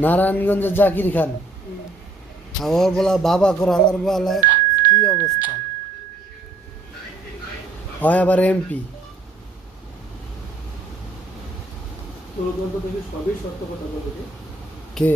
নারায়ণগঞ্জের জাকির খান আবার বলা বাবা করালার বলা কি অবস্থা হয় আবার MP K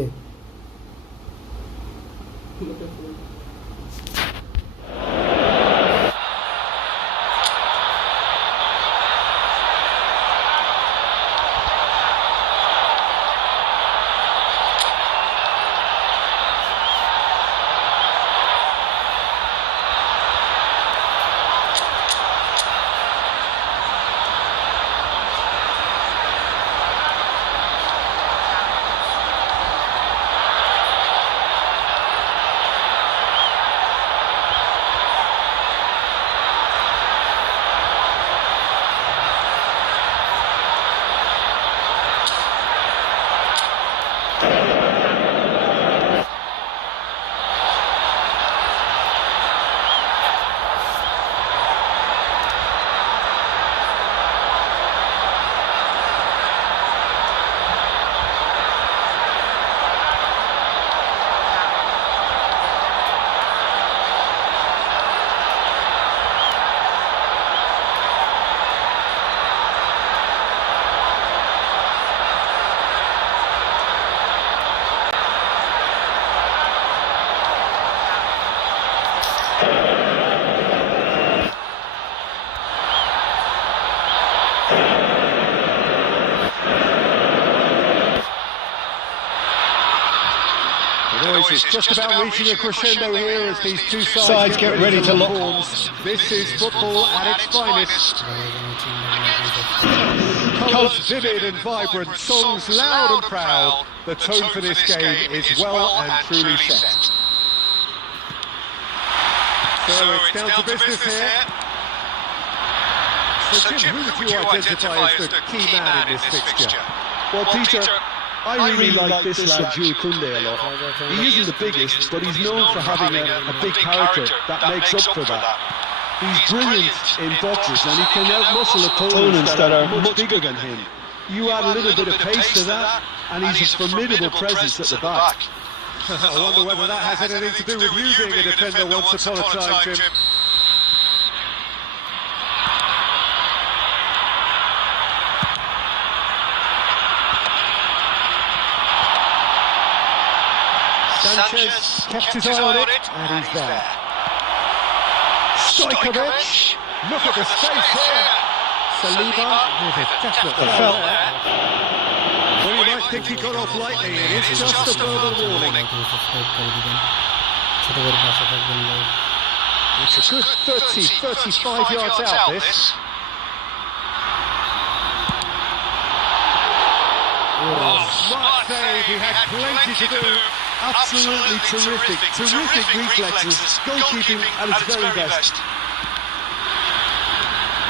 It's just about reaching a crescendo here as these two sides get ready to lock horns. This is football at its finest. Colours vivid and vibrant, songs loud and proud. The tone for this game is well and truly set. So it's down to business here. So Jim, who would you identify as the key man in this fixture? Well, Peter, I really like this lad, Jules Koundé, a lot. He isn't the biggest, but he's known for having a big character that makes up for that. He's brilliant in boxes, and he can outmuscle opponents that are much bigger than him. You add a little bit of pace to that, and he's a formidable presence at the back. I wonder whether that has anything to do with you being a defender once upon a time, Jim. Sanchez kept his eye on it, and he's there. Stojkovic, look at the space here. Saliba with a definite foul. Well, you might think he got off lightly, it is just a verbal warning. It's a good 30-35 yards out, this. Oh, smart save, he had plenty to do. Absolutely terrific reflexes, goalkeeping at its very best.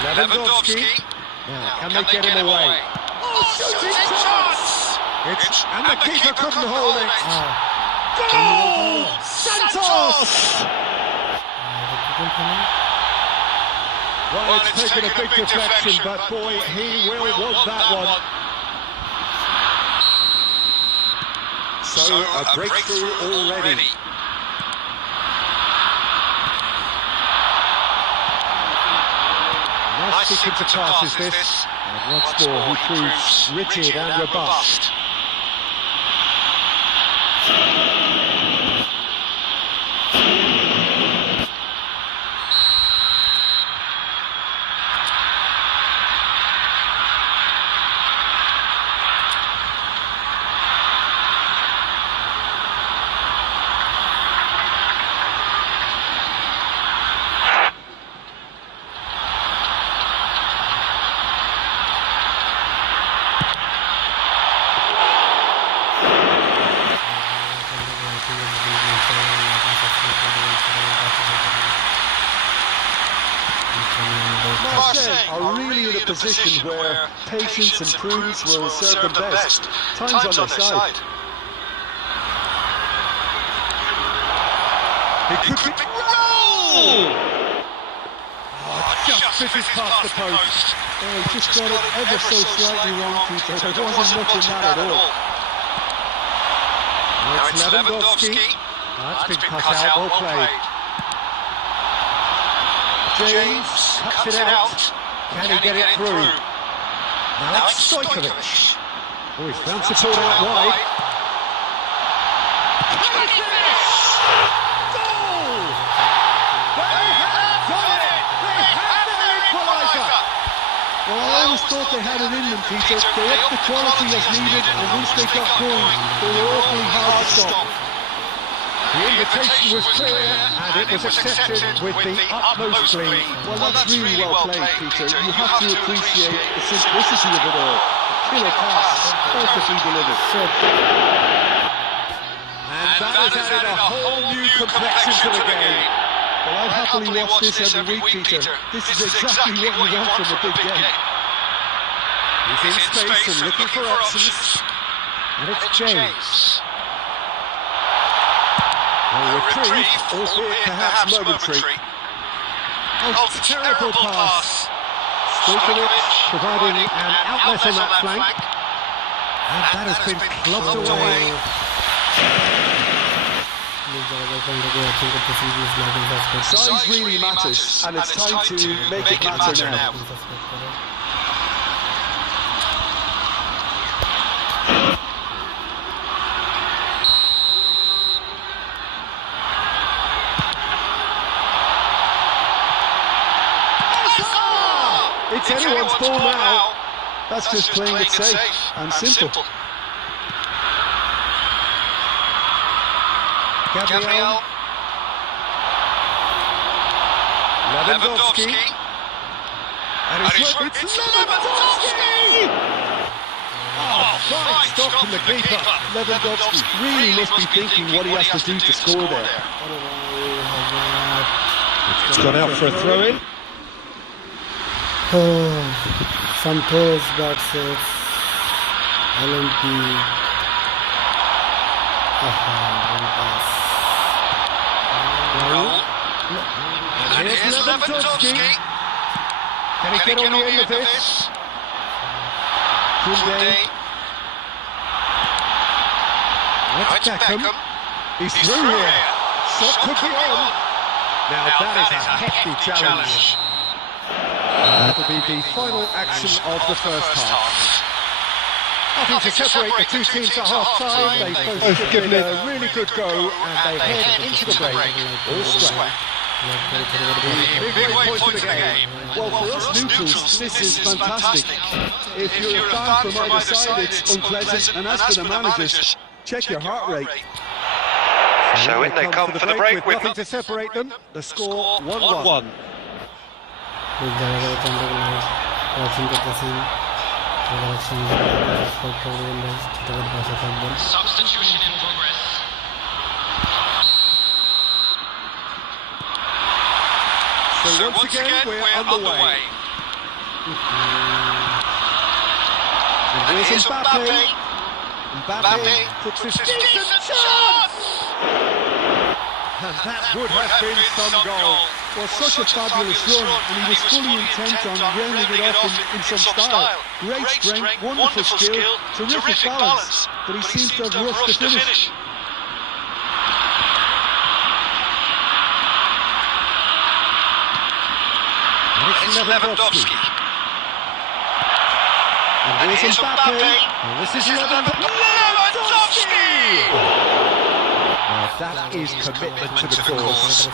Lewandowski. Now, can they get him away? Oh, shooting chance! And the keeper couldn't hold it. Goal! Santos! Well, it's taken a big deflection, but boy, he will want that one. So, a breakthrough already. Nice sequence of passes this. And once more he proves rigid and robust. Marseille are really in a position where patience and prudence will serve them best. Time's on their side. It could be... Roll! Just fishes past the post. Oh, he just got it ever so slightly wrong, Peter. There wasn't much in that at all. Now it's Lewandowski. That's been cut out, well played. James cuts it out. Can he get it through? Now it's Stojkovic. Oh, he's found support out wide. Can he finish? Goal! They have done it! They have their equaliser! Well, I always thought they had it in them, Peter. They upped the quality as needed, and once they got going, they were awfully hard to stop. The invitation was clear, and it was accepted with the utmost glee. Well, that's really well played, Peter. You have to appreciate the simplicity of it all. Killer pass, perfectly delivered. And that has added a whole new complexion to the game. Well, I'd happily watch this every week, Peter. This is exactly what you want from a big game. He's in space and looking for options. And it's James. A retrieve, albeit perhaps momentary. Oh, terrible pass. Stojkovic providing an outlet on that flank. And that has been clubbed away. Size really matters, and it's time to make it matter now. It's anyone's ball now. That's just playing it safe and simple. Gabriel. Lewandowski. And it's Lewandowski! Oh, fine stop from the keeper. Lewandowski really must be thinking what he has to do to score there. It's gone out for a throw-in. Santos versus LMP. And here's Lewandowski. Can he get on the end of this? Koundé. It's Beckham. He's through here. Shot could be on. Now that is a hefty challenge. That'll be the final action of the first half. Nothing to separate the two teams at half-time. They've both given it a really good go, and they head into the break all straight. Big point to the game. Well, for us neutrals, this is fantastic. If you're a fan from either side, it's unpleasant. And as for the managers, check your heart rate. So in they come for the break with nothing to separate them. The score 1-1. Substitution in progress. So once again we're underway. And here's Mbappe. Mbappe puts his decent chance! And that would have been some goal. Well, such a fabulous run, and he was fully intent on rounding it off in some style. Great strength, wonderful skill, terrific balance, but he seems to have rushed the finish. It's Lewandowski. And here's Mbappe. And this is Lewandowski! Now that is commitment to the cause.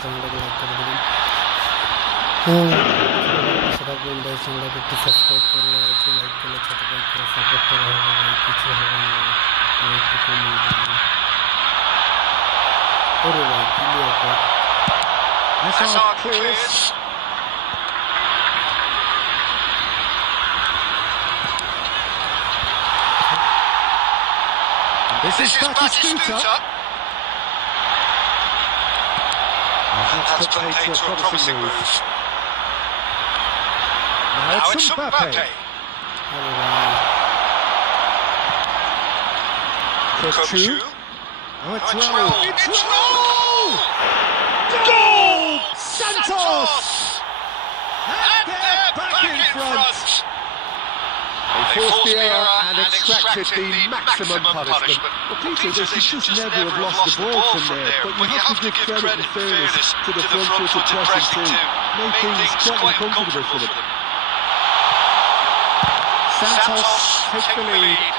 That's our clears. This is Batistuta. That's put paid to a promising move. Now it's Mbappe. Cochu. Oh, it's Raul. It's Raul! Goal! Santos! And they're back in front. They forced the error and extracted the maximum punishment. Well, Peter, they should just never have lost the ball from there, but you have to give credit and fairness to the front-footed pressing too. Made things quite uncomfortable for them. Santos take the lead.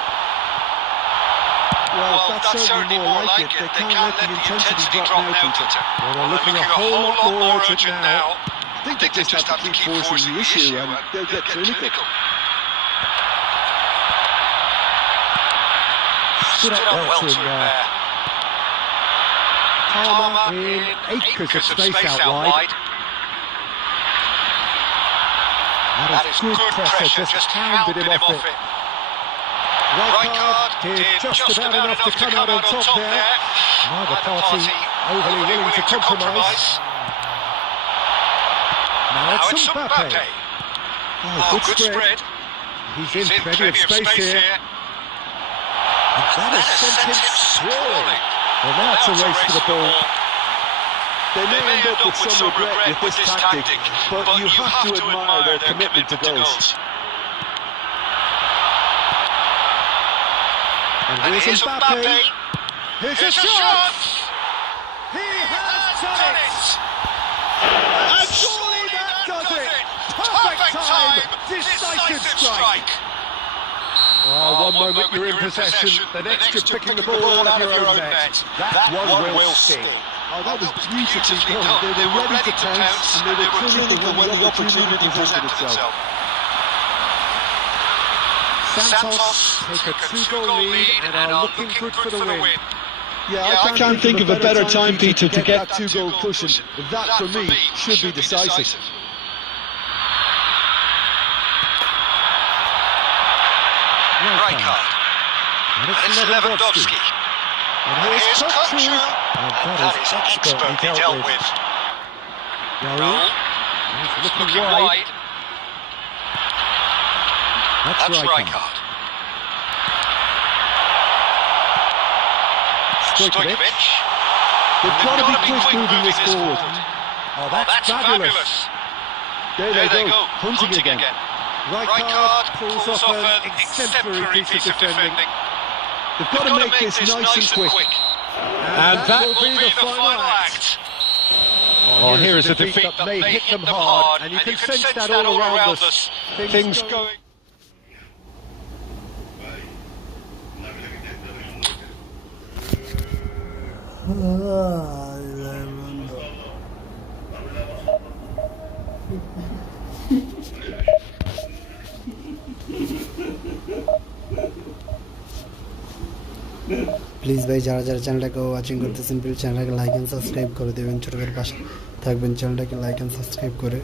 Well, that's certainly more like it. They can't let the intensity drop now, Peter. Well, they're looking a whole lot more urgent now. I think they just have to keep forcing the issue and they'll get clinical. Stood up well to him there. Palmer in acres of space out wide. That is good pressure, just hounded him off it. Rijkaard did just about enough to come out on top there. Neither party overly willing to compromise. Now it's Mbappe. Oh, good spread. He's in plenty of space here. And that has sent him soaring. Well, now it's a race for the ball. They may end up with some regret with this tactic, but you have to admire their commitment to goals. And here's Mbappe. Here's a shot! He has done it! And surely that does it! Perfect time! Decisive strike! Well, one moment you're in possession, the next you're picking the ball out of your own net. That one will sting. Oh, that was beautifully done. They were ready to pounce, and they were clinical when the opportunity presented itself. Santos take a 2-goal lead and are looking good for the win. Yeah, I can't think of a better time, Peter, to get that 2-goal cushion. That, for me, should be decisive. Rijkaard. And it's Lewandowski. And here's Kochu. And that is expertly dealt with. Raul. He's looking wide. That's Rijkaard. Stojkovic. They've got to be quick moving this forward. Oh, that's fabulous. There they go, hunting again. Rijkaard pulls off an exemplary piece of defending. They've got to make this nice and quick. And that will be the final act. Oh, here is a defeat that may hit them hard, and you can sense that all around us. Things going... please ভাই যারা যারা চ্যানেলটাকে watching করতেছেন please চ্যানেলটাকে like and subscribe করে দেবেন, ছোটো করে পাশে থাকবেন, চ্যানেলটাকে লাইক এন্ড সাবস্ক্রাইব করে।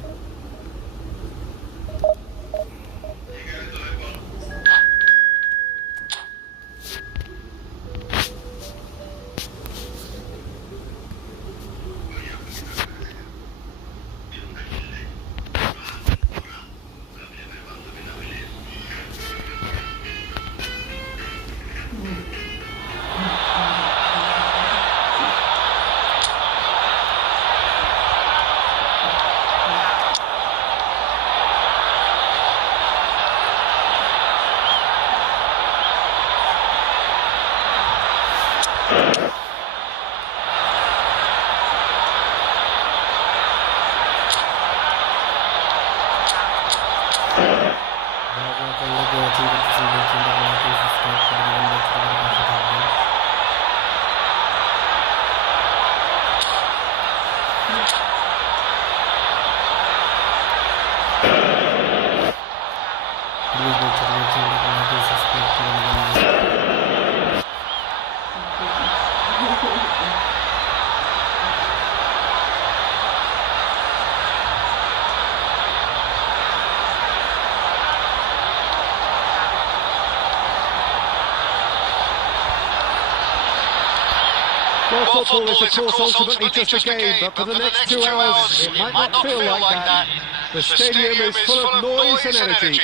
Well, football is of course ultimately just a game, but for the next 2 hours it might not feel like that. The stadium is full of noise and energy.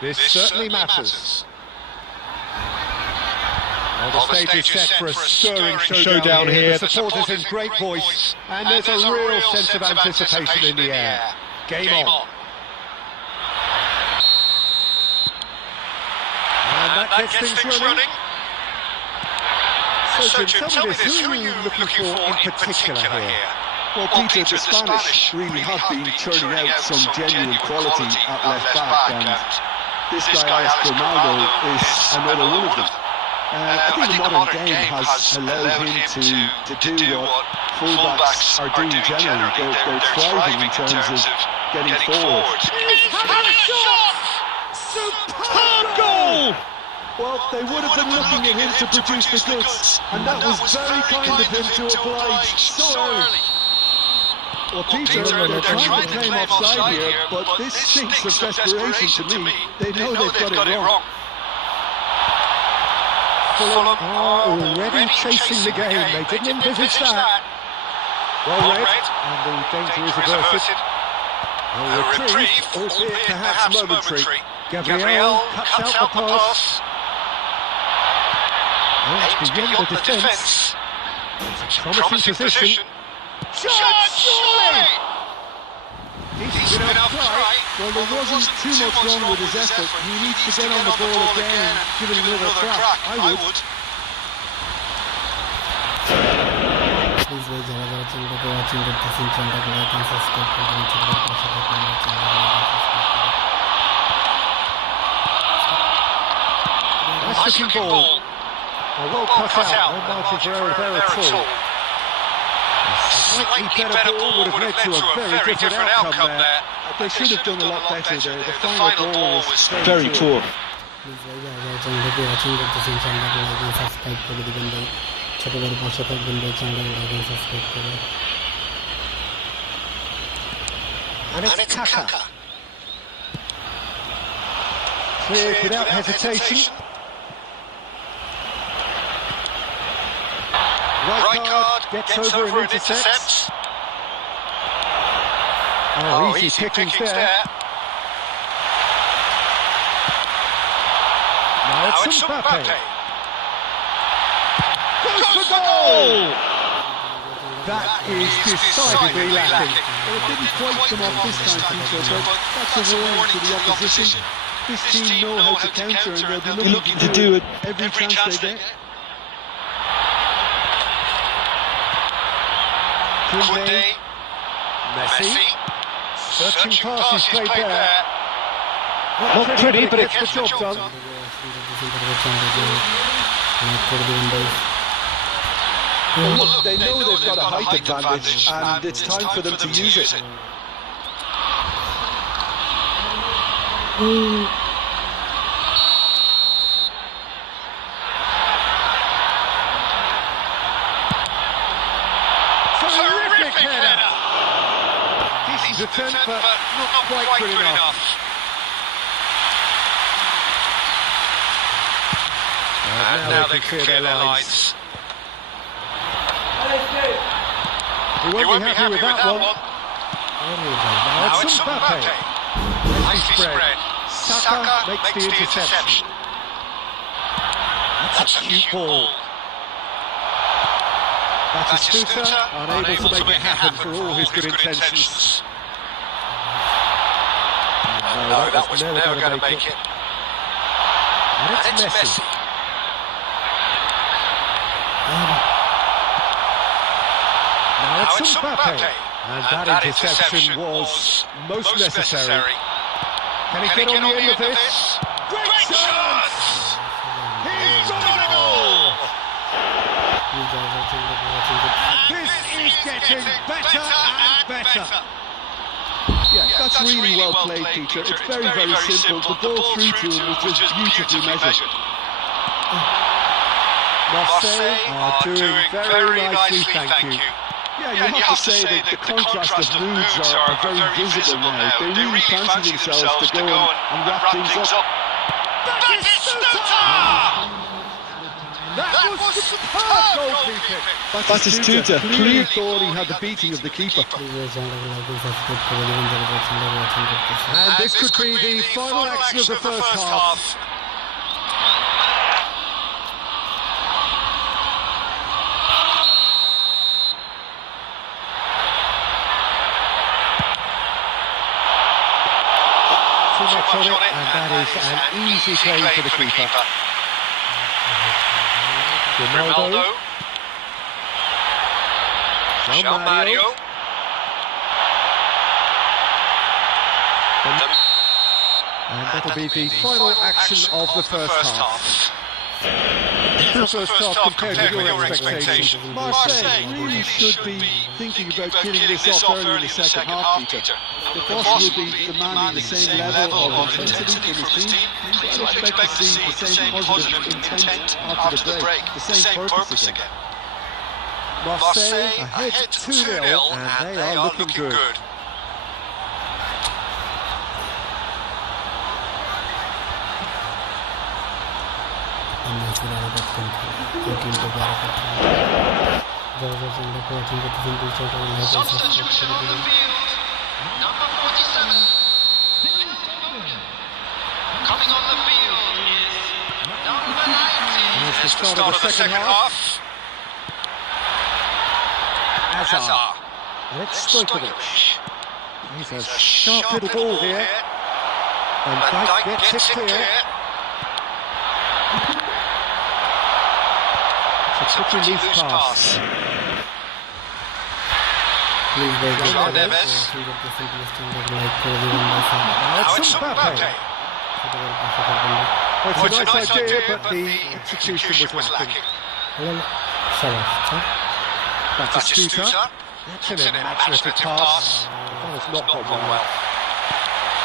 This certainly matters. Well, the stage is set for a stirring showdown here. The supporters in great voice, and there's a real sense of anticipation in the air. Game on. gets things running. So, Jim, tell me this, who are you looking for in particular here? Well, Peter, the Spanish really have been churning out some genuine quality at left back, and this guy, Alex Ronaldo, is another one of them. I think the modern game has allowed him to do what fullbacks are doing generally. They're thriving in terms of getting forward. He's had a shot! Superb goal! Well, they would have been looking at him to produce the goods, and that was very kind of him to oblige so early. Well, Peter, they're trying to claim offside here, but this stinks of desperation to me. They know they've got it wrong. Fulham are already chasing the game. They didn't envisage that. Well read, and the danger is averted. A reprieve, albeit perhaps momentary. Gabriel cuts out the pass. Aims beyond the defence. Promising position. Shot, surely! He's been outright. Well, there wasn't too much wrong with his effort. He needs to get on the ball again and give it another crack. I would. Please wait, watching the channel, like and subscribe for the nice looking ball. Well cut out. No margin for error there at all. Slightly better ball would have led to a very different outcome there. They should have done a lot better there. The final ball was very poor. Please watching the channel, like and subscribe for the video. ছোট বড় পাশে থাকবেন, channel like and subscribe করুন। And it's Kaka. Cleared without hesitation. Right guard gets over and intercepts. Oh, easy pickings there. Now it's Mbappe. Goes for goal! That is decidedly lacking. Well, it didn't quite come off this time, Peter, but that's a warning to the opposition. This team know how to counter, and they'll be looking to do it every chance they get. Kunde, Messi, searching passes played there. Not pretty, but it gets the job done. Well, they know they've got a height advantage, and it's time for them to use it. Terrific header! Decent attempt, but not quite good enough. And now they can clear their lines. He won't be happy with that one. Now it's Mbappe. Nicely spread. Saka makes the interception. That's a cute ball. Batistuta unable to make it happen for all his good intentions. No, that was never going to make it. And it's Messi. Now it's Mbappe, and that interception was most necessary. Can he get on the end of this? Great chance! He's got it all! This is getting better and better. Yeah, that's really well played, Peter. It's very, very simple. The ball through to him was just beautifully measured. Marseille are doing very nicely, thank you. Yeah, you have to say that the contrast of moods are very visible now. They really fancy themselves to go and wrap things up. That was superb goalkeeping. Batistuta clearly thought he had the beating of the keeper. And this could be the final action of the first half. Too much on it, and that is an easy play for the keeper. Ronaldo. João Mario. And that'll be the final action of the first half. The first half compared with your expectations. Marseille really should be thinking about getting this off early in the second half, Peter. The boss will be demanding the same level of intensity from his team. You would expect to see the same positive intent after the break, the same purpose again. Marseille ahead 2-0 and they are looking good. Substitution on the field. Number 47. Coming on the field is number 19. It's the start of the second half. Hazard. And it's Stojkovic. He's a sharp little ball here. And Dijk gets it clear. It's a pretty loose pass. João Neves. Now it's Mbappe. Well, it's a nice idea, but the execution was lacking. Batistuta. That's an imaginative pass. That has not gone well.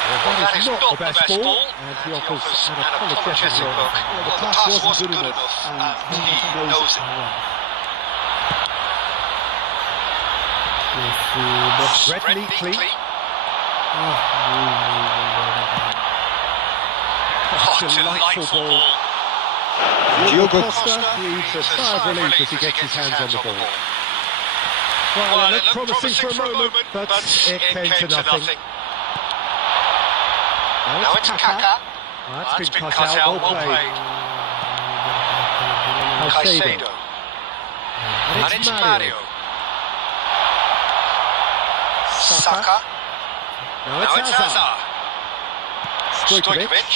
That is not the best ball, and he offers an apologetic look. The pass wasn't good enough, and he knows it. Read neatly. Oh, delightful ball. Diogo Costa breathes a sigh of relief as he gets his hands on the ball. Well, it looked promising for a moment, but it came to nothing. Now it's Kaka. That's been cut out, well played. Caicedo. And it's Mario. Saka. Now it's Hazard. Stojkovic.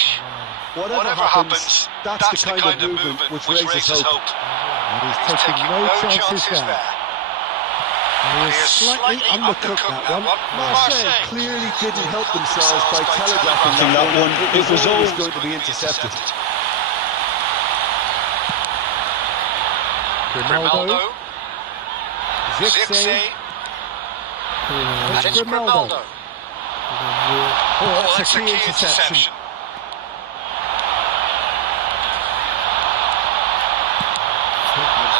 Whatever happens, that's the kind of movement which raises hope. And he's taking no chances there. And he is slightly undercooked that one. Marseille clearly didn't help themselves by telegraphing that one. It was always going to be intercepted. Ronaldo. Zirkzee. And it's Ronaldo. Oh, that's a key interception.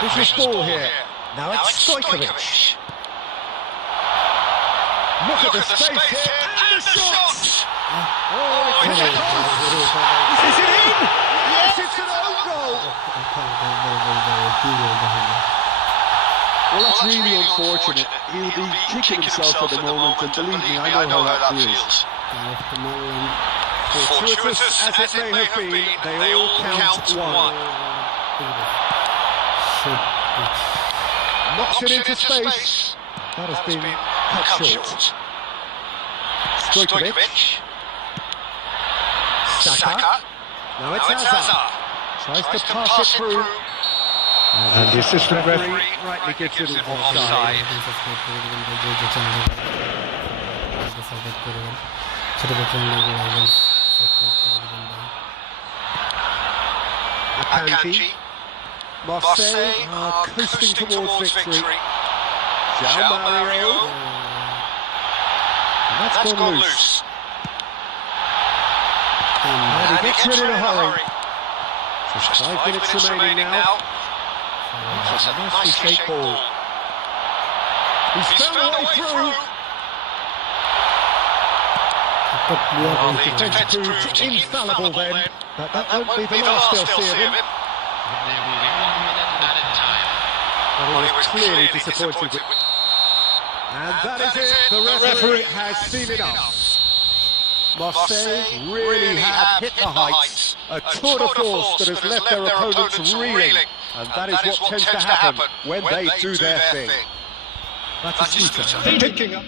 Vicious ball here. Now it's Stojkovic. Look at the space here. And the shot! Oh, it's in. Is it in? Yes, it's an own goal. Well, that's really unfortunate. He'll be kicking himself at the moment, and believe me, I know how that feels. Fortuitous as it may have been, they all count one. Knocks it into space. That has been cut short. Stojkovic. Saka. Now it's Hazard. Tries to pass it through. And the assistant referee rightly gives it offside. Akanji. Marseille are coasting towards victory. João Mario. And that's gone loose. And he gets rid in a hurry. Just 5 minutes remaining now. That's a nicely shaped ball. He's found a way through. Well, the defence proved infallible then, but that won't be the last they'll see of him. Well, he was clearly disappointed with. And that is it. The referee has seen enough. Marseille really have hit the heights. A tour de force that has left their opponents reeling. And that is what tends to happen when they do their thing. Batistuta picking up.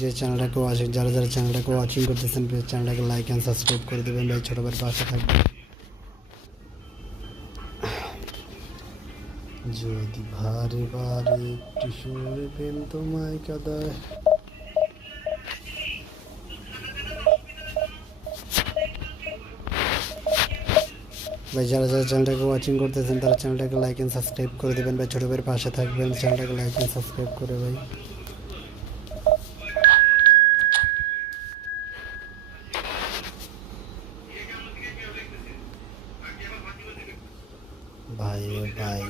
যে চ্যানেলটাকে watching যারা চ্যানেলটাকে watching করতেছেন please চ্যানেলটাকে like and subscribe করে দেবেন ভাই ছোট ভাই পাশে থাকবেন যদি ভারে ভারে একটু সুরে প্রেম তোমায় কাদায়। ভাই যারা যারা চ্যানেলটাকে ওয়াচিং করতেছেন তারা চ্যানেলটাকে লাইক এন্ড সাবস্ক্রাইব করে দেবেন ভাই, ছোটো ভাইয়ের পাশে থাকবেন, চ্যানেলটাকে লাইক এন্ড সাবস্ক্রাইব করে ভাই। ভাই ভাই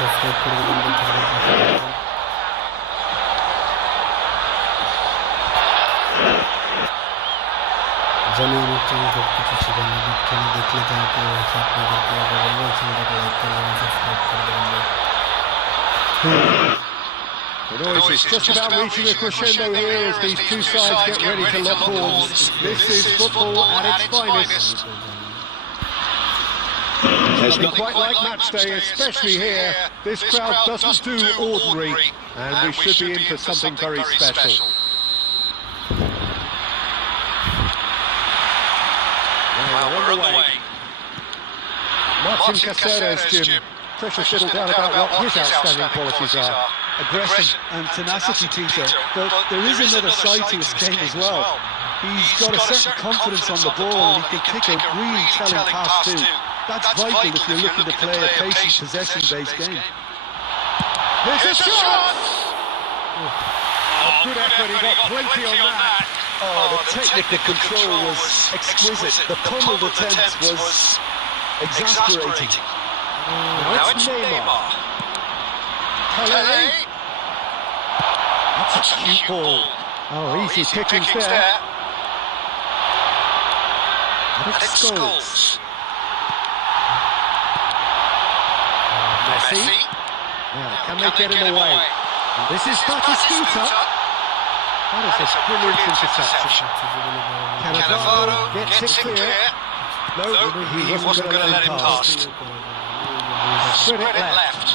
সাবস্ক্রাইব করে দেবেন। জানি আমার চ্যানেল সব কিছু শেখানো, খেলা দেখলে যা কেউ আছে আপনাদেরকে চ্যানেলটাকে লাইক করবেন, সাবস্ক্রাইব করে দেবেন। The noise is just about reaching a crescendo here as these two sides get ready to lock horns. This is football at its finest. It's not quite like match day, especially here. This crowd doesn't do ordinary, and we should be in for something very special. Well, we're on the way. Martin Caceres, Jim. Precious little doubt about what his outstanding qualities are. Aggression and tenacity, Peter, but there is another side to his game as well. He's got a certain confidence on the ball and he can kick a really telling pass too. That's vital if you're looking to play a patient, possession-based game. Here's a shot! Good effort, he got plenty on that. Oh, the technical control was exquisite. The pummeled attempt was exasperating. Now it's Neymar. Pele. That's a cute ball. Oh, easy pickings there. And it's Scholes. Messi. Now, can they get him away? And this is Batistuta. That is a brilliant interception. Cannavaro gets it clear. No, he wasn't going to let him pass. Spread it left.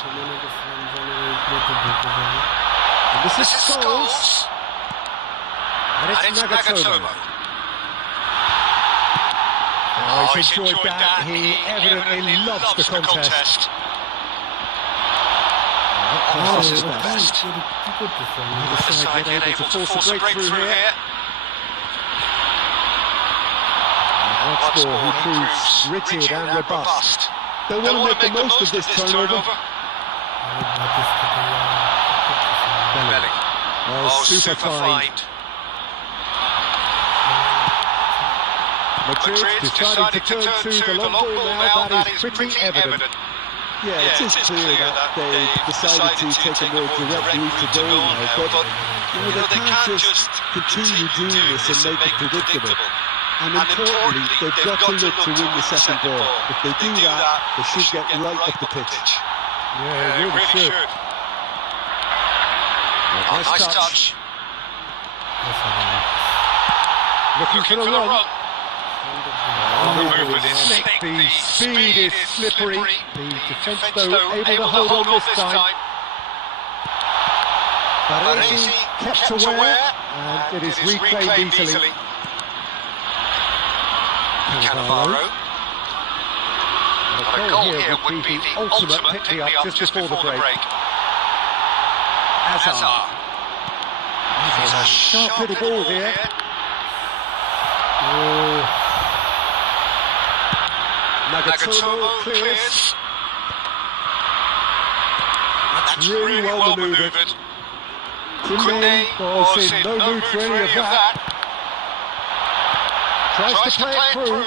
And this is Scholes. And it's Nagatomo. Oh, he's enjoyed that. He evidently loves the contest. That is the best. Either side get able to force a breakthrough here. Once more, he proves rigid and robust. They want to make the most of this turnover. Belly. Oh, super fine. Madrid deciding to turn to the long ball now. That is pretty evident. Yeah, it is clear that they decided to take a more direct route to goal now, but they can't just continue doing this and make it predictable. And importantly, they've got to look to win the second ball. If they do that, they should get right up the pitch. Yeah, they really should. Nice touch. Looking for the run. Oh, the movement is slick, the speed is slippery. The defence, though, able to hold on this time. Baresi kept aware, and it is reclaimed easily. Cannavaro. A goal here would be the ultimate pick-me-up just before the break. Hazard. There's a sharp little ball here. Nagatomo clears. That's really well manoeuvred. Kunde was in no mood for any of that. Tries to play it through.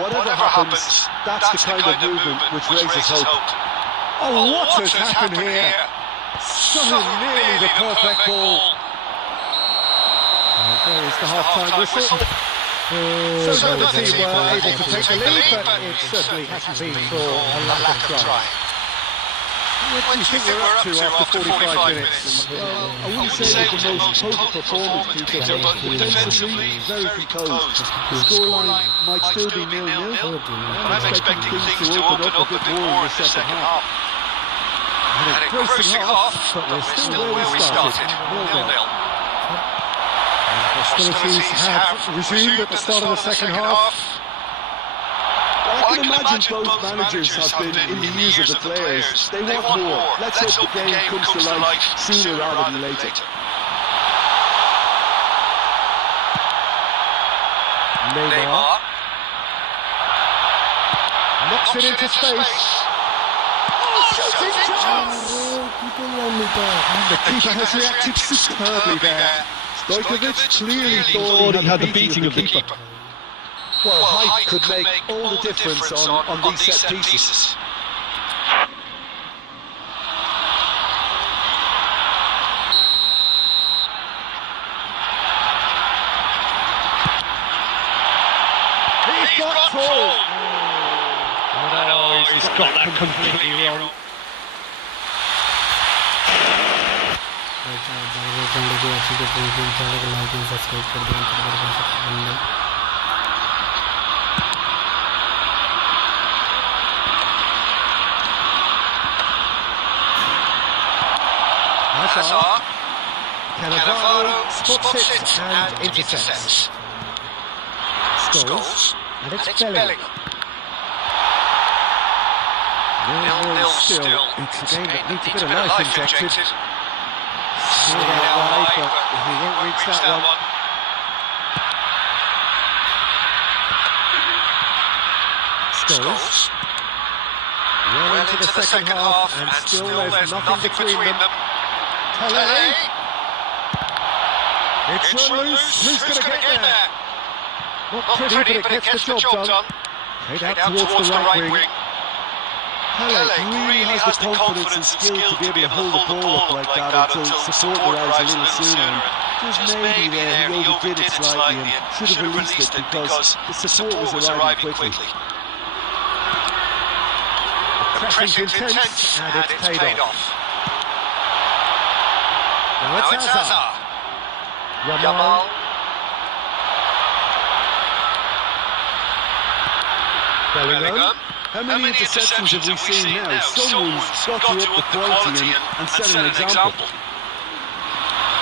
Whatever happens, that's the kind of movement which raises hope. Oh, what has happened here? So nearly the perfect ball. There is the half-time whistle. So neither team were able to take the lead, but it certainly hasn't been for a lack of try. What do you think we're up to after 45 minutes? Well, I wouldn't say it was the most potent performance, Peter, but defensively very composed. The scoreline might still be 0-0, but I'm expecting things to open up a bit more in the second half. And it's bracing off, but we're still where we started. 0-0. Hostilities have resumed at the start of the second half. Well, I can imagine both managers have been in the ears of the players. They want more. Let's hope the game comes to life sooner rather than later. Neymar knocks it into space. Shooting chance! And the keeper has reacted superbly there. Stojkovic clearly thought he had the beating of the keeper. Well, height could make all the difference on these set pieces. He's got full. Oh, he's got that completely wrong. Cannavaro spots it and intercepts. Scholes, and it's Bellingham. 0-0 still. It's a game that needs a bit of life injected. Swing it out wide, but he won't reach that one. Scholes. Well into the second half, and still there's nothing between them. Pele. It's run loose. Who's going to get there? Not pretty, but it gets the job done. Played out towards the right wing. Pele really has the confidence and skill to be able to hold the ball up like that until support arrives a little sooner. And just maybe there he overdid it slightly and should have released it because the support was arriving quickly. The pressing's intense and it's paid off. Now it's Hazard. Yamal. Bellingham. How many interceptions have we seen now? Someone's got to up the quality and set an example.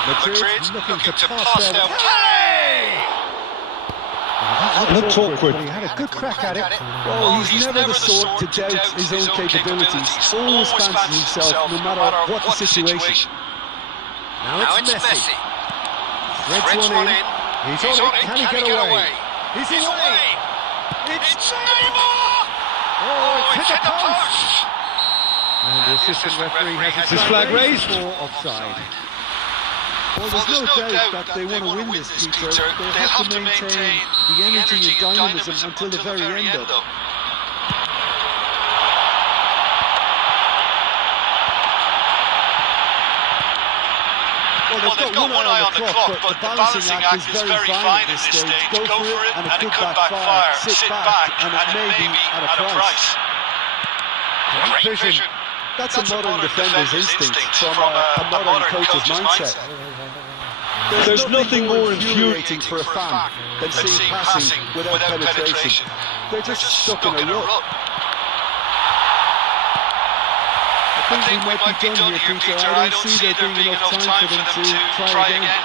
Madrid looking to pass their way. That looked awkward. He had a good crack at it. Well, he's never the sort to doubt his own capabilities. Always fancies himself, no matter what the situation. Now it's Messi. Threads one in. He's on it. Can he get away? He's away. It's Neymar! Oh, it's hit the post! And the assistant referee has his flag raised for offside. Well, there's no doubt that they want to win this, Peter. They'll have to maintain the energy and dynamism until the very end of it. Well, they've got one eye on the clock, but the balancing act is very fine at this stage. Go for it, and it could backfire. Sit back, and it may be at a price. Great vision. That's a modern defender's instinct from a modern coach's mindset. There's nothing more infuriating for a fan than seeing passing without penetration. They're just stuck in a rut. I think we might be done here, Peter. I don't see there being enough time for them to try again.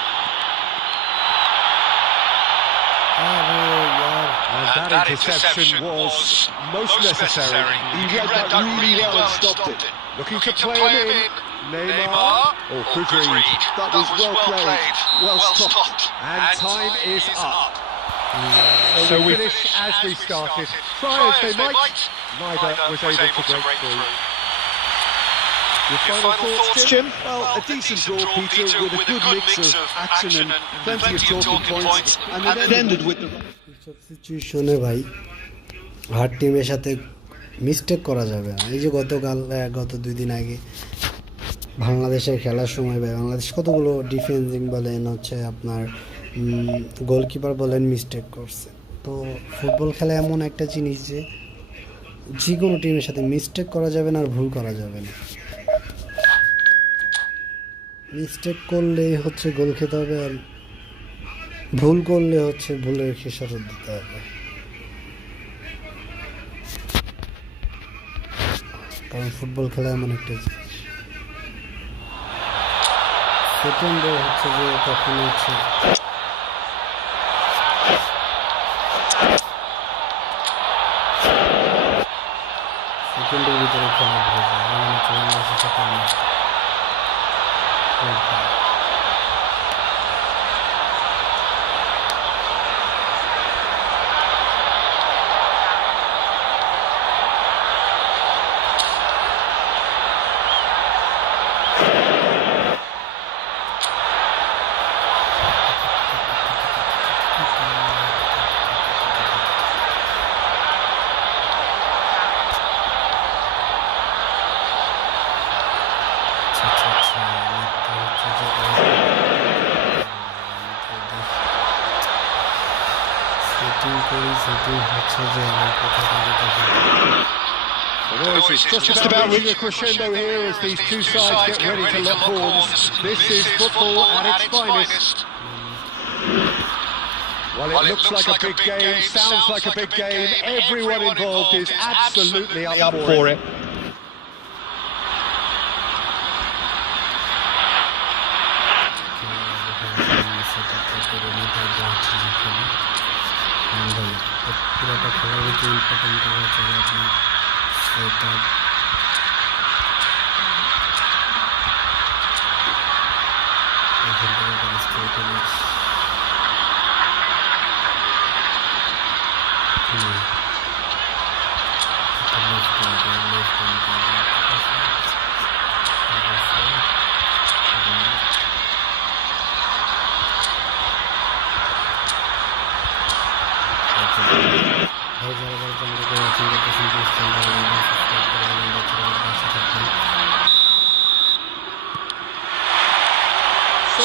And that interception was most necessary. He read that really well and stopped it. Looking to play him in. Neymar. Oh, good read. That was well played, well stopped. And time is up. So we finish as we started. Try as they might, neither was able to break through. Your final thoughts, Jim? Well, a decent draw, Peter, with a good mix of action and plenty of talking points, and it ended with the সিচুয়েশনে ভাই hard টিমের সাথে mistake করা যাবে না। এই যে গত 2 দিন আগে বাংলাদেশের খেলার সময় ভাই বাংলাদেশ কতগুলো ডিফেন্সিং বলেন হচ্ছে আপনার গোলকিপার বলেন মিস্টেক করছে। তো ফুটবল খেলা এমন একটা জিনিস যে যে কোনো টিমের সাথে মিস্টেক করা যাবে না আর ভুল করা যাবে না। মিস্টেক করলে হচ্ছে গোল খেতে হবে, আর ভুল করলে হচ্ছে ভুলের খেসারত দিতে হবে, কারণ ফুটবল খেলা এমন একটা জিনিস। সেকেন্ডে হচ্ছে যে কখন হচ্ছে সেকেন্ডের ভিতরে খেলা হয়ে যায়, এমন হচ্ছে বাংলাদেশের সাথে Just about reaching a crescendo here as these two sides get ready to lock horns. This is football at its finest. Well, it looks like a big game, sounds like a big game. Everyone involved is absolutely up for it. পুরোটা খেলার ভিতরে important হচ্ছে যে আপনি সেটা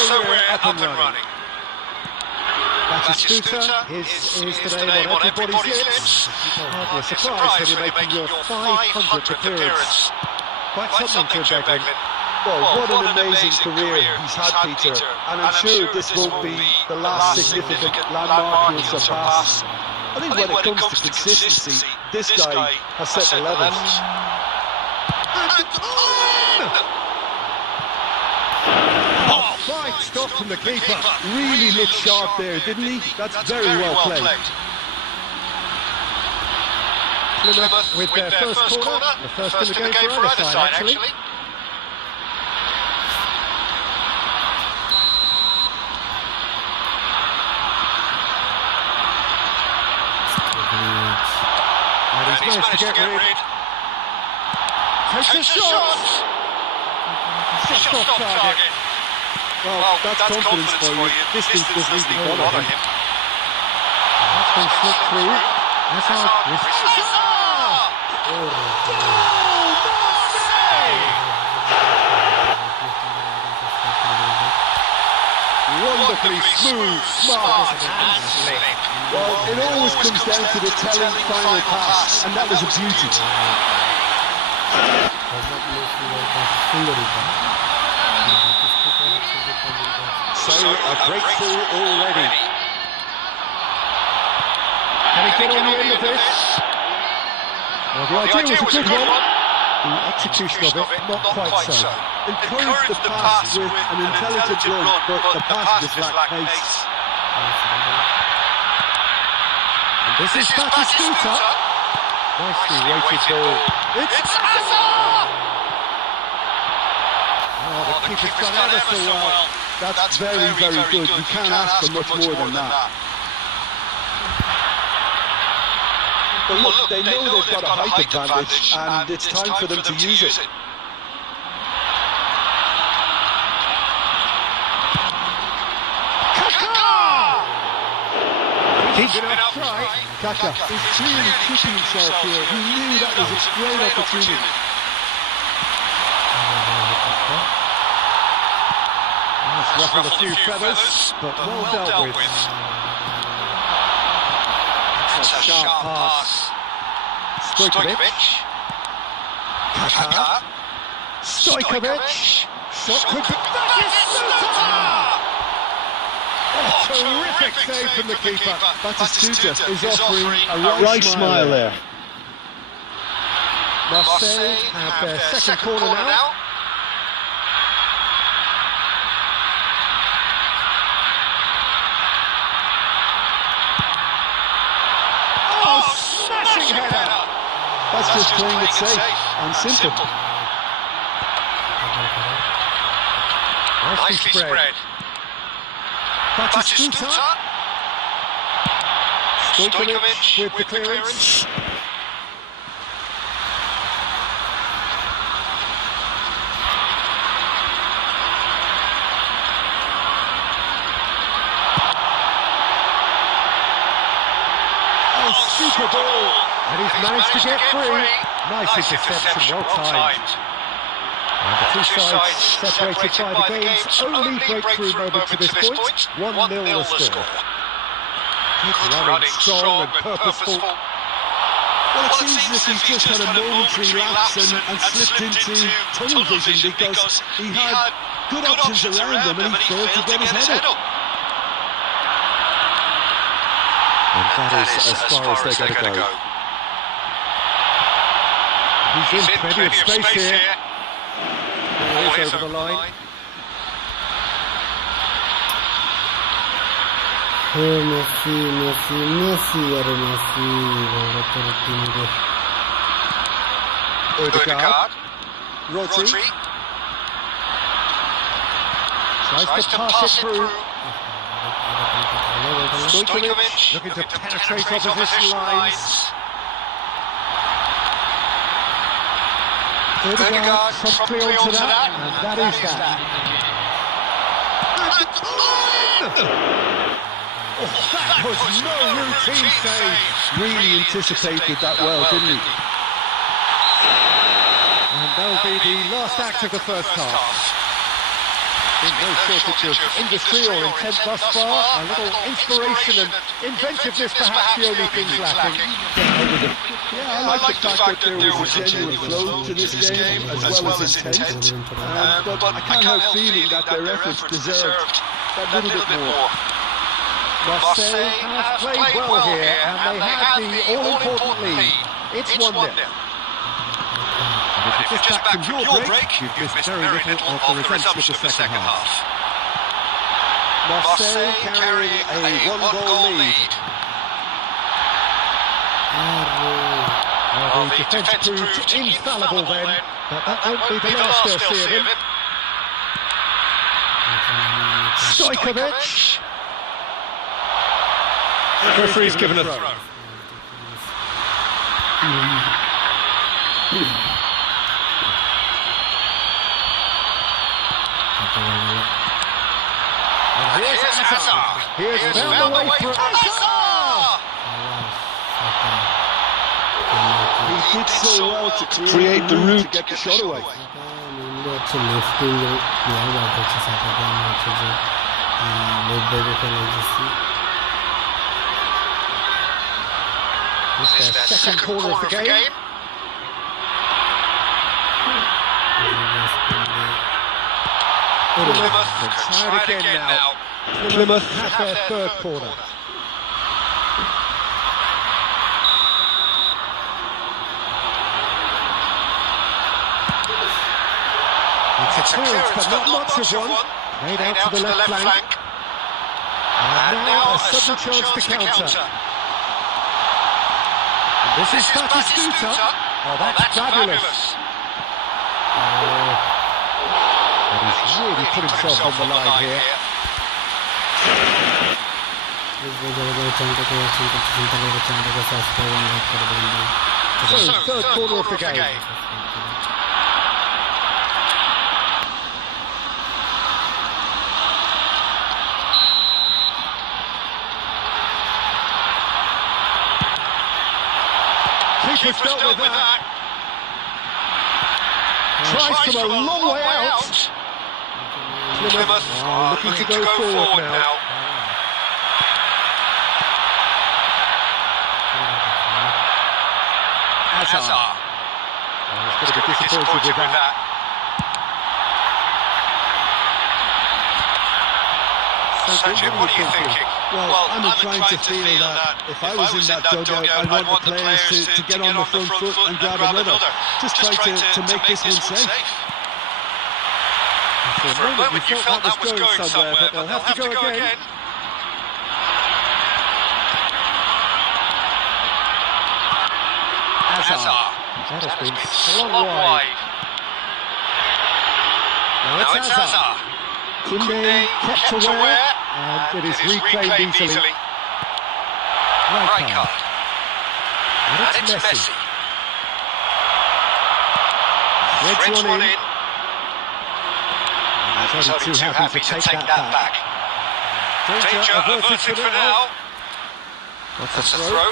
So we're up and running. Batistuta is today on everybody's lips. Hardly a surprise when you're making your 500th appearance. Quite something to Beckman. Well, what an amazing career he's had, Peter. And I'm sure this won't be the last significant landmark he'll surpass. I think when it comes to consistency, this guy has set the levels. Fine stuff from the keeper. Really looked sharp there, didn't he? That's very well played. Plymouth with their first corner. The first in the game for either side, actually. And he's managed to get rid. Takes a shot! Shot off target. Well, that's confidence for you. Distance doesn't even bother him. That's been slipped through. That's how Wonderfully smooth, smart, and slick. Well, it always comes down to the telling final pass, and that was a beauty. So a breakthrough already. Can he get on the end of this? Well, the idea was a good one. The execution of it, not quite so. Encouraged the pass with an intelligent run, but the pass just lacked pace. And this is Batistuta. Nicely weighted ball. It's Hazard! Oh, the keeper's done ever so well. That's very, very good. You can't ask for much more than that. But look, they know they've got a height advantage, and it's time for them to use it. Keeps it up try. Kaka is clearly kicking himself here. He knew that was a great opportunity. ruffled a few feathers, but well dealt with. That's a sharp pass. Stojkovic. Kaká. Stojkovic. Shot could be... Oh, terrific save from the keeper. Batistuta is offering a right smile there. Marseille have their second corner now. Oh, smashing header! That's just playing it safe and simple. Nicely spread. Batistuta. Stojkovic with the clearance. Super ball, and he's managed to get free. Nice interception, well timed. And the two sides separated by the game's only breakthrough moment to this point. 1-0 the score. Good running, strong and purposeful. Well, it seems as if he's just had a momentary lapse and slipped into tunnel vision because he had good options around him and he failed to get his head up. And that is as far as they're going to go. He's in plenty of space here. Ball is over the line. Messi, Odegaard. Rodri. Tries to pass it through. Stojkovic looking to penetrate opposition lines. Odegaard promptly onto that, and that is that. That was no routine save. Really anticipated that well, didn't he? And that'll be the last act of the first half. Been no shortage of industry or intent thus far. A little inspiration and inventiveness perhaps the only things lacking. Yeah, I like the fact that there was a genuine flow to this game as well as intent. But I can't help feeling that their efforts deserved that little bit more. Marseille have played well here, and they have the all-important lead. It's 1-0. And if you're just back from your break, you've missed very little of the resumption of the second half. Marseille carrying a one-goal lead. Well, the defence proved infallible then, but that won't be the last they'll see of him. Stojkovic. Referee's given a throw. And here's Hazard. Here's found the way for Hazard. He did so well to create the route to get the shot away. This is their second corner of the game. Plymouth can try it again now. Plymouth have their third corner. It's a clearance, but not much of one. Played out to the left flank. And now a sudden chance to counter. This is Batistuta. Oh, that's fabulous. And he's really put himself on the line here. So, third quarter of the game. Keeper's dealt with that. Tries from a long way out. Plymouth looking to go forward now. Hazard. He's going to be disappointed with that. So Jim, what are you thinking? Well, I'm inclined to feel that if I was in that dugout, I'd want the players to get on the front foot and grab another. Just try to make this one safe. For a moment you felt that was going somewhere, but they'll have to go again. Hazard. That has been slung wide. Now it's Hazard. Koundé kept aware, and it is reclaimed easily. Right card. And it's Messi. Threads one in. He's only too happy to take that back. Danger averted for now. That's a throw.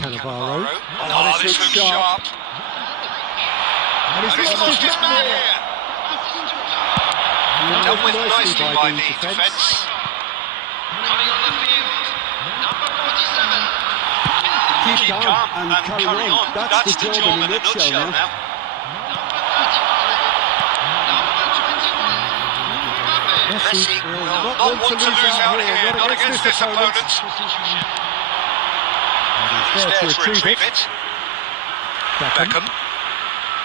Cannavaro. Oh, this looks sharp. And he's lost his man here. Dealt with nicely by the defence. Coming on the field, number 47. keep calm and carry on. That's the job in a nutshell now. Messi will not want to lose out here, not against this opponent. He's there to retrieve it. Beckham.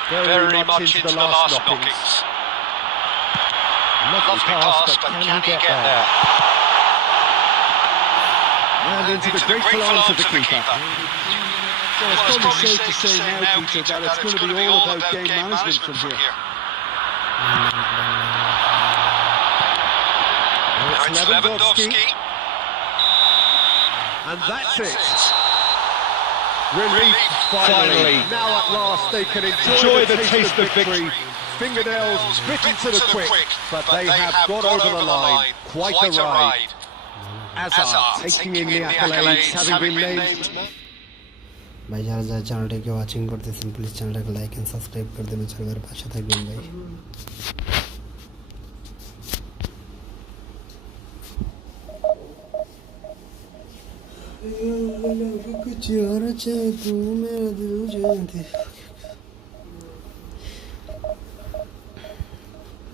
Very much into the last knockings. Lovely pass, but can he get there? And into the grateful arms of the keeper. Well, it's probably safe to say now, Peter, that it's going to be all about game management from here. Now it's Lewandowski. And that's it. Relief, finally. Now at last they can enjoy the taste of victory. Fingernails bitten to the quick, but they have got over the line. Quite a ride. Hazard taking in the accolades, having been named. ভাই যারা যারা চ্যানেলটাকে watching করতেছেন please চ্যানেলটাকে like and subscribe করে দেবেন, চ্যানেলের পাশে থাকবেন ভাই।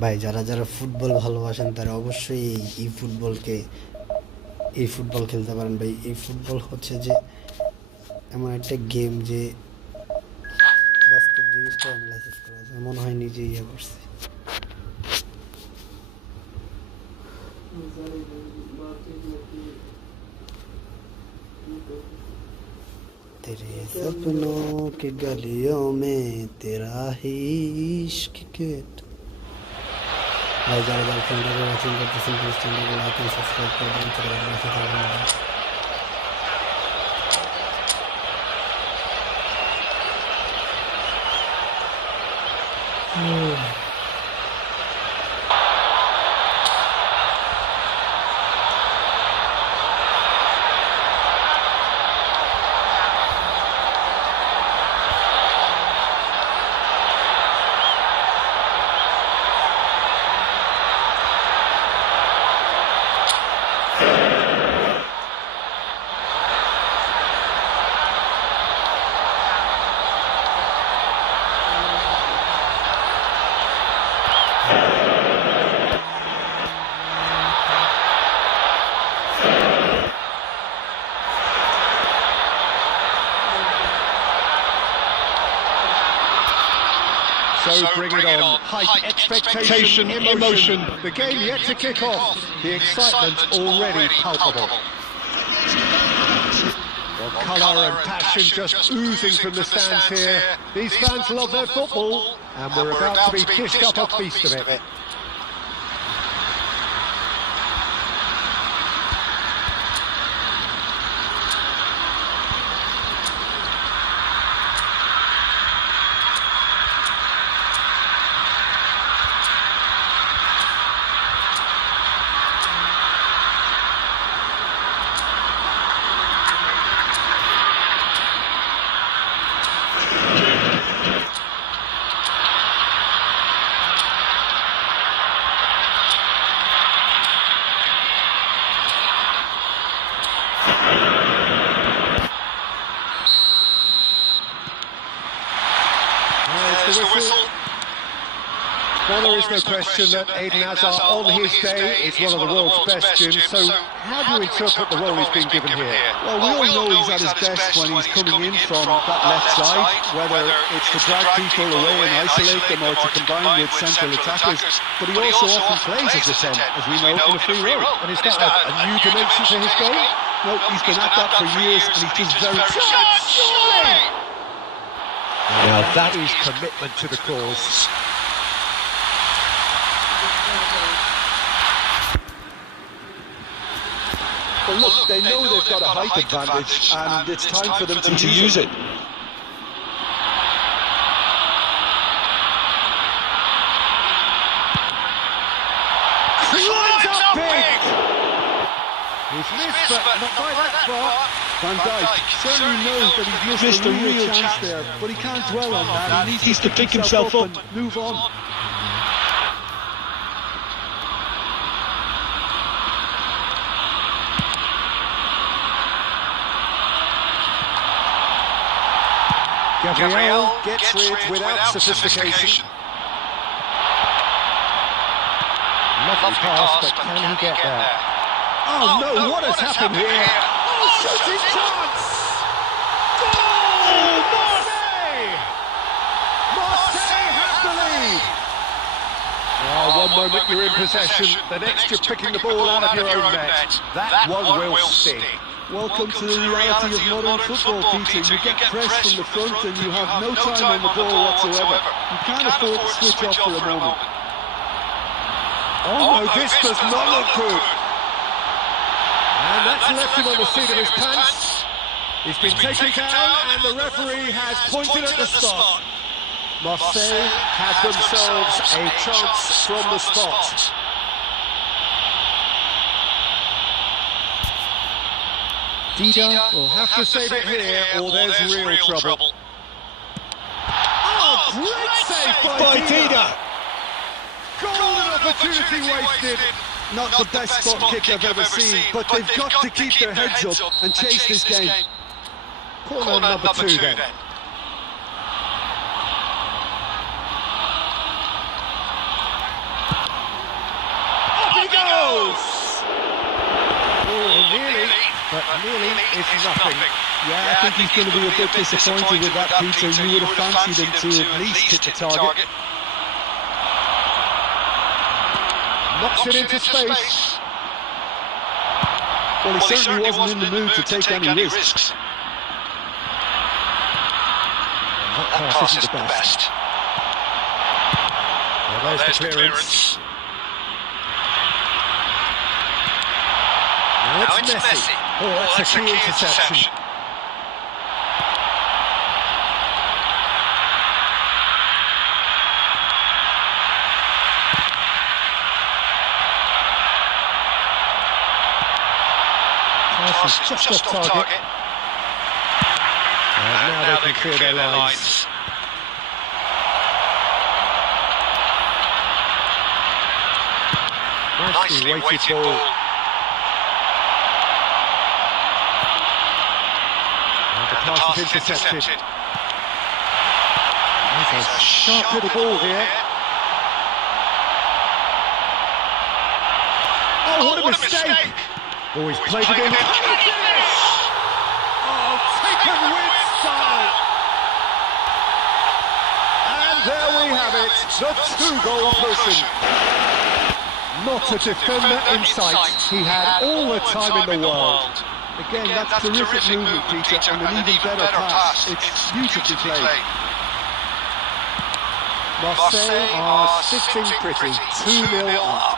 ভাই যারা যারা ফুটবল ভালোবাসেন তারা অবশ্যই এই ফুটবল খেলতে পারেন ভাই। এই ফুটবল হচ্ছে যে এমন একটা গেম যে বাস্তব জিনিসটা অ্যানালাইসিস করা যায়, মনে হয় নিজে ইয়ে করছি। तेरे सपनों की गलियों में तेरा ही इश्क के भाई ज़्यादा ज़्यादा वाचिंग करते हैं, प्लीज़ चैनल को लाइक एंड सब्सक्राइब कर दें, चलो वैसे थोड़ा bring it on. Height, expectation, emotion. The game yet to kick off. The excitement already palpable. Well, colour and passion just oozing from the stands here. These fans love their football, and we're about to be dished up a feast of it. The whistle. Well, there is no question that Eden Hazard on his day is one of the world's best, Jim. So how do you interpret the role he's been given here? Well, we all know he's at his best when he's coming in from that left side, whether it's to drag people away and isolate them or to combine with central attackers. But he also often plays as a 10, as we know, in a free role. And is that a new dimension to his game? No, he's been at that for years and he's just very... Now that is commitment to the cause. Well, look, they know they've got a height advantage and it's time for them to use it. Climbs up big! He's missed, but not by that far. Van Dijk certainly knows that he's missed a real chance there, but he can't dwell on that. He needs to pick himself up and move on. Gabriel gets rid without sophistication. Lovely pass, but can he get there? Oh no, what has happened here? Shooting chance! Goal! Marseille! Marseille have the lead! Oh, one moment you're in possession, the next you're picking the ball out of your own net. That one will sting. Welcome to the reality of modern football, Peter. You get pressed from the front and you have no time on the ball whatsoever. You can't afford to switch off for a moment. Oh no, this does not look good. And that's left him on the seat of his pants. He's been taken down and the referee has pointed at the spot. Marseille have themselves a chance from the spot. Dida will have to save it here or there's real trouble. Oh, great save by Dida! Golden opportunity wasted. Not the best spot kick I've ever seen, but they've got to keep their heads up and chase this game. Corner number two then. Up he goes! Oh, nearly, but nearly is nothing. Yeah, I think he's going to be a bit disappointed with that, Peter. You would have fancied him to at least hit the target. Knocks it into space. Well, he certainly wasn't in the mood to take any risks. That pass isn't the best. Well, there's the clearance. Now it's Messi. Oh, that's a key interception. Pass is just off target. And now they can clear their lines. Nicely weighted ball. And the pass is intercepted. There's a sharp little ball here. Oh, what a mistake! Oh, he's played it in. Oh, taken with style. And there we they have it, the two-goal person. Not a defender in sight, he had all the time in the world. Again, that's terrific movement, Peter, and an even better pass. It's beautifully played. Marseille are sitting pretty, 2-0 up.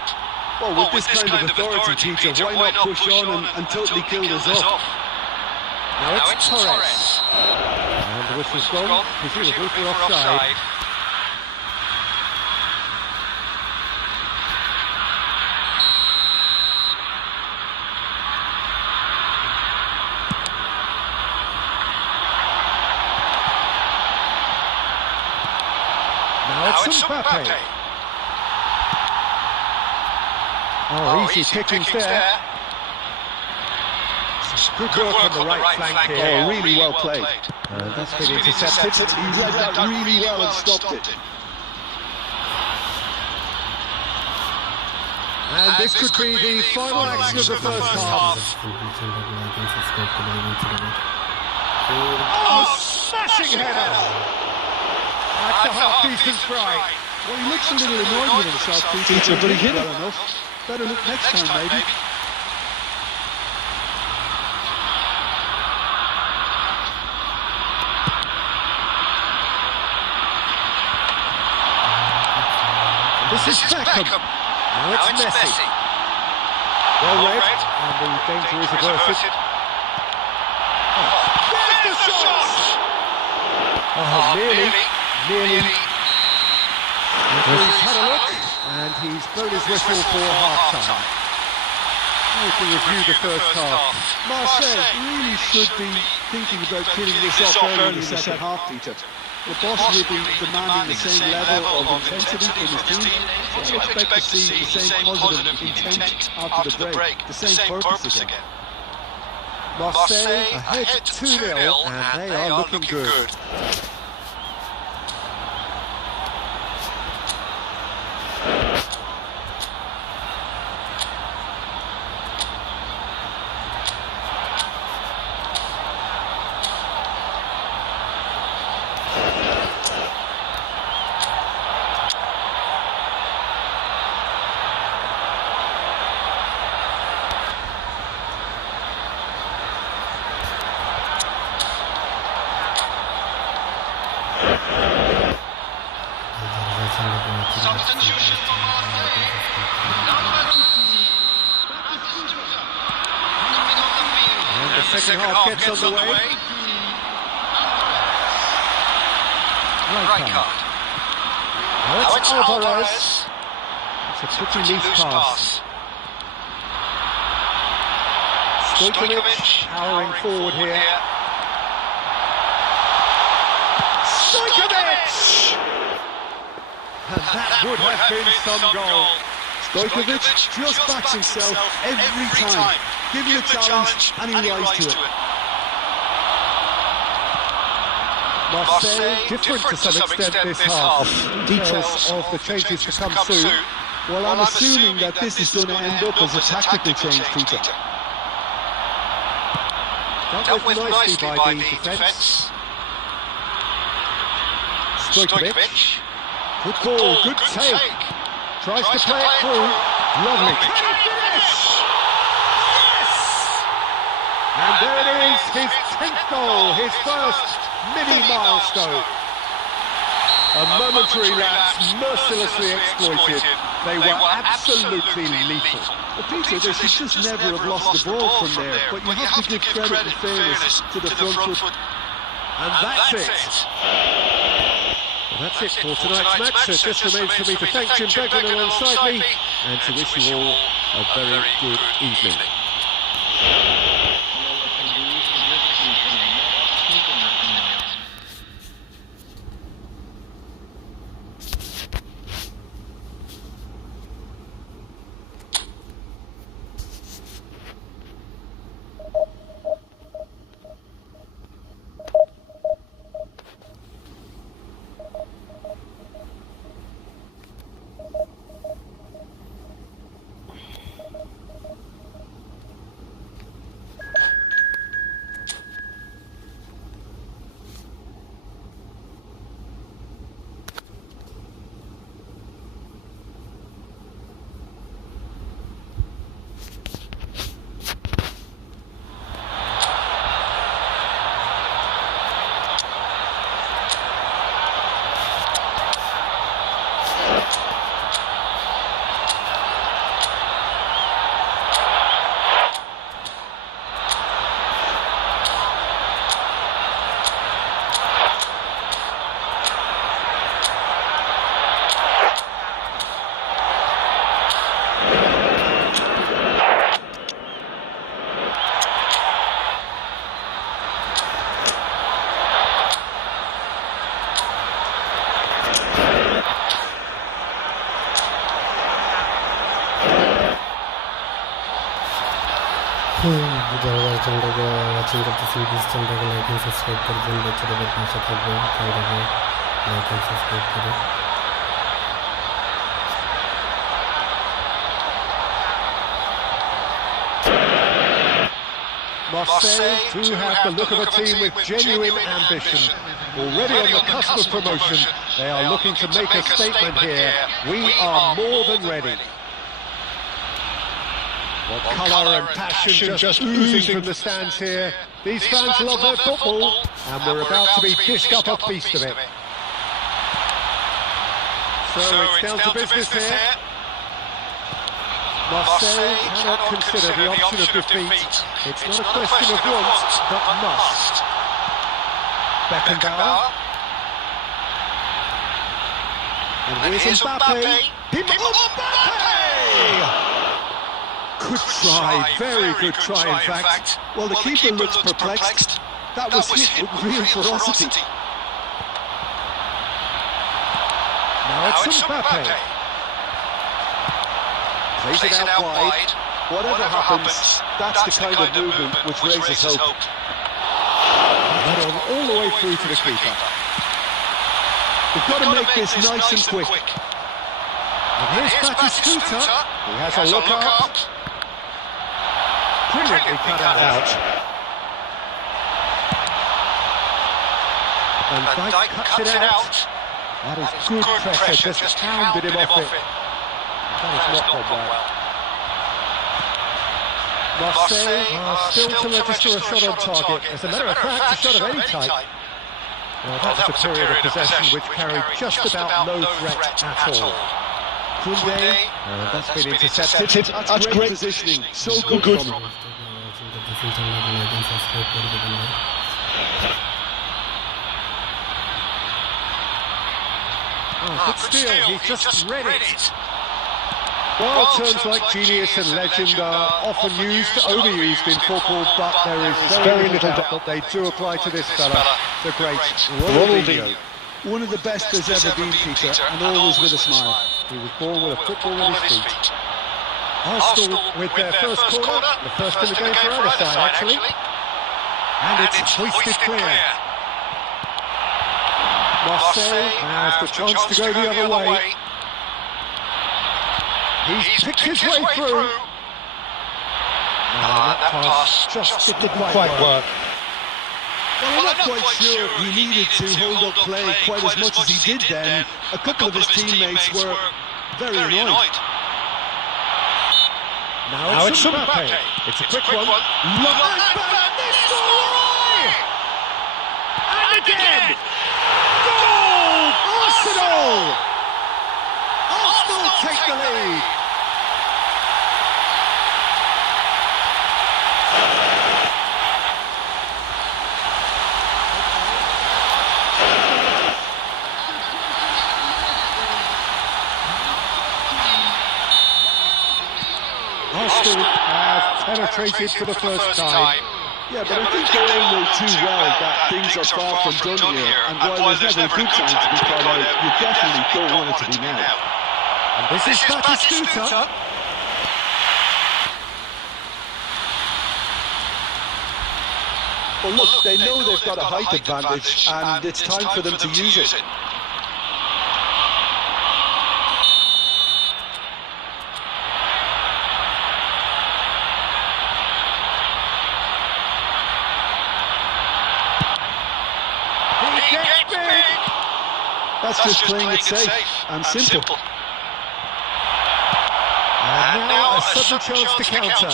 Well, with this kind of authority, Peter, why not push on and totally kill us off? Now it's Torres. And the whistle's gone, presumably for offside. Now it's Mbappe. Oh, easy pickings there. Good work on the right flank here. Oh, really well played. That's been intercepted. He read that really well and stopped it. And this could be the final action of the first half. Oh, smashing header! That's a half-decent try. Well, he looks a little annoyed with himself, Peter, but he hit it well enough. Better look next time, maybe. This is Beckham. Now it's Messi. Well read, and the danger is averted. There's the shot! Oh, nearly. He's had a look, and he's blown his whistle for half-time. We can review the first half. Marseille really should be thinking about killing this off early in the second half, Peter. The boss will be demanding the same level of intensity from his team, so I expect to see the same positive intent after the break, the same purpose again. Marseille ahead 2-0, and they are looking good. Substitution for Marseille. Number 9. And the second half gets underway. Right card. Now it's Alvarez. It's a pretty loose pass. Stojkovic powering forward here. Stojkovic! And that would have been some goal. Stojkovic just backs himself every time. Give him a challenge and he rises to it. Marseille different to some extent this half. Details of the changes to come soon. Well, I'm assuming that this is going to end up as a tactical change, Peter. Dealt with nicely by the defence. Stojkovic. Good ball, good take. Tries to play it through. Lovely. Can he finish? Yes! And there it is, his 10th goal, his first mini milestone. A momentary lapse mercilessly exploited. They were absolutely lethal. Well, Peter, they should just never have lost the ball from there, but you have to give credit and fairness to the front foot. And that's it. Well, that's it for tonight's match. It just remains for me to thank Jim Beglin alongside me and to wish you all a very good evening. যারা চ্যানেলটাকে watching করতেছেন please চ্যানেলটাকে like and subscribe করে দিন, বাচ্চাদের পাশে থাকবেন, চ্যানেলটাকে লাইক এন্ড সাবস্ক্রাইব করে। Marseille do have the look of a team with genuine ambition. Already on the cusp of promotion, they are looking to make a statement here. We are more than ready. Well, colour and passion just oozing from the stands here. These fans love their football, and we're about to be dished up a feast of it. So it's down to business here. Marseille cannot consider the option of defeat. It's not a question of want, but must. Beckenbauer. And here's Mbappe. Good try, very good try in fact. Well, the keeper looks perplexed. That was hit with real ferocity. Now it's Mbappe. Plays it out wide. Whatever happens, that's the kind of movement which raises hope. That on all the way through to the keeper. We've got to make this nice and quick. And here's Batistuta. He has a look up. Brilliantly cut out. And Dijk cuts it out. That is good pressure, just pounded him off it. That is not gone well. Marseille are still to register a shot on target. As a matter of fact, a shot of any type. Well, that was a period of possession which carried just about no threat at all. Koundé, that's been intercepted. That's great positioning. So good. Good steal, he just read it. Well, terms like genius and legend are often used, overused in football, but there is very little doubt that they do apply to this fella, the great Ronaldinho. One of the best there's ever been, Peter, and always with a smile. He was born with a football at his feet. Arsenal with their first corner, the first in the game for either side actually. And it's hoisted clear. Marseille has the chance to go the other way. He's picked his way through. That pass just didn't quite work. Well, I'm not quite sure he needed to hold up play quite as much as he did then. A couple of his teammates were very annoyed. Now it's Mbappe. It's a quick one. And again! Goal! Arsenal! Arsenal take the lead. Arsenal have penetrated for the first time. Yeah, but I think they all know too well that things are far from done here. And while there's never a good time to be quite out, you definitely don't want it to be now. And this is Batistuta. Well, look, they know they've got a height advantage, and it's time for them to use it. That's just playing it safe and simple. And now a sudden chance to counter.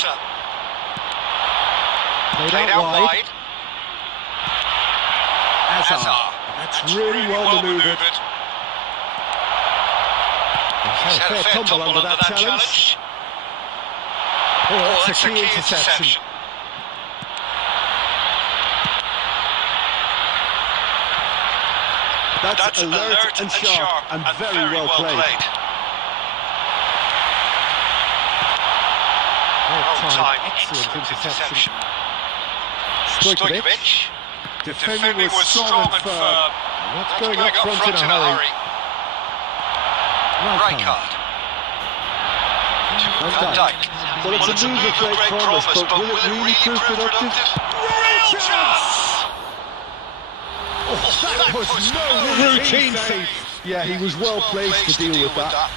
Played out wide. Hazard. That's really well manoeuvred. He's had a fair tumble under that challenge. Oh, that's a key interception. That's alert and sharp and very well played. Well-timed, excellent interception. Stojkovic. Defending was strong and firm. Not going up front in a hurry. Right card. Van Dijk. Well, it's a move of great promise, but will it really prove productive? Real chance! Oh, that was no routine save. Yeah, he was well placed to deal with that.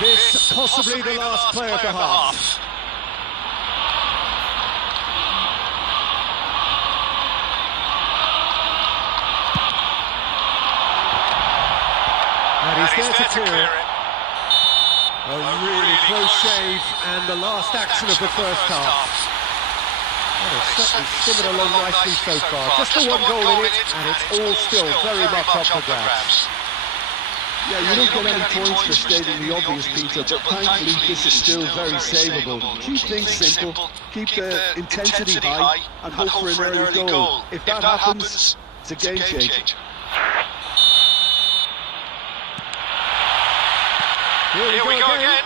This possibly the last play of the half. And he's there to clear it. A really close shave and the last action of the first half. Well, it's certainly skimmed along nicely so far. Just the one goal in it, and it's all still very much up for grabs. Yeah, you don't get any points for stating the obvious, Peter, but thankfully this is still very savable. Keep things simple, keep the intensity high, and hope for an early goal. If that happens, it's a game changer. Here we go again.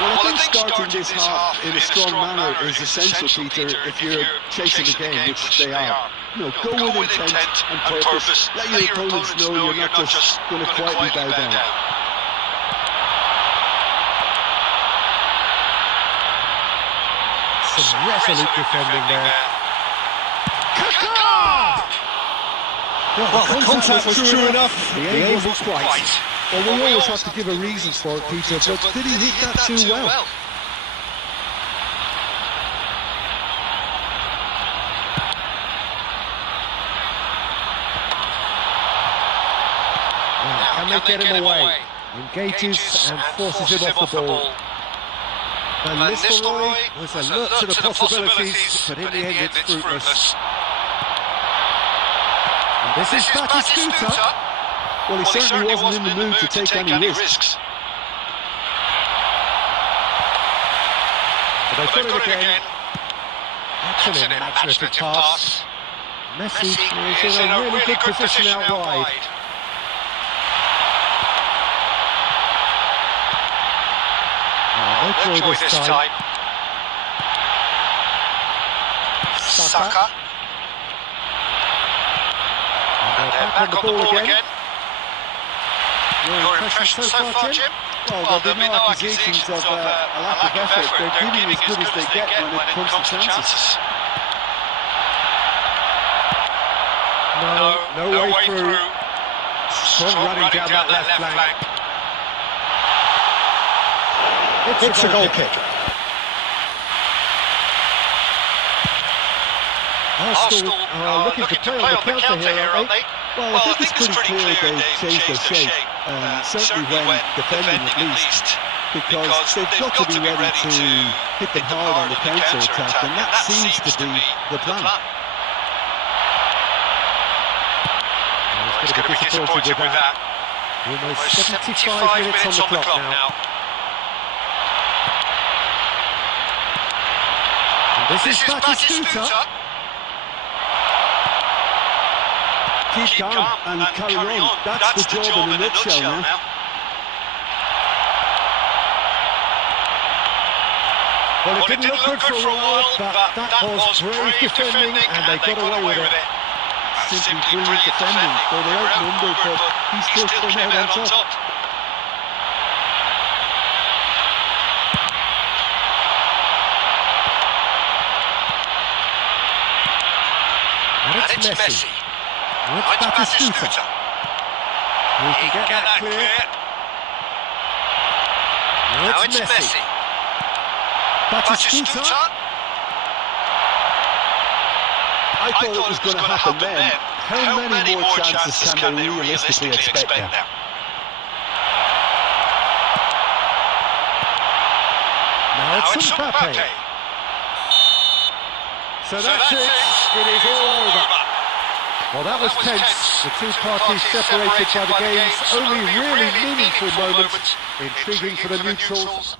Well, I think starting this half in a strong manner is essential, Peter, if you're chasing the game, which they are. You know, go with intent and purpose. Let your opponents know you're not just going to quietly bow down. Some resolute defending there. Well, the contact was true enough. The aim was right. Well, we always have to give a reason for it, Peter, but did he hit that too well? Can they get him away? Engages and forces him off the ball. And Nistelrooy was alert to the possibilities, but in the end it's fruitless. And this is Batistuta. Well, he certainly wasn't in the mood to take any risks. But they've got it again. That's an imaginative pass. Messi is in a really good position out wide. No joy this time. Saka. And they're back on the ball again. Your impression so far, Jim? Well, there'll be no accusations of a lack of effort. They're giving as good as they get when it comes to chances. No way through. Strong running down that left flank. It's a goal kick. Arsenal are looking to play on the counter here, aren't they? Well, I think it's pretty clear they've changed their shape, certainly when defending at least, because they've got to be ready to hit them hard on the counter-attack, and that seems to be the plan. He's going to be disappointed with that. Almost 75 minutes on the clock now. And this is Batistuta. Keep calm and carry on. That's the job in a nutshell now. Well, it didn't look good for a while, but that was brave defending, and they got away with it. Simply brilliant defending. They were outnumbered, but he still came out on top. And it's Messi. With Batistuta. He can get that clear. Now it's Messi. Batistuta. I thought it was going to happen then. How many more chances can they realistically expect now? Now it's Mbappe. So that's it. It is all over. Well, that was tense. The two parties separated by the game's only really meaningful moment. Intriguing for the neutrals.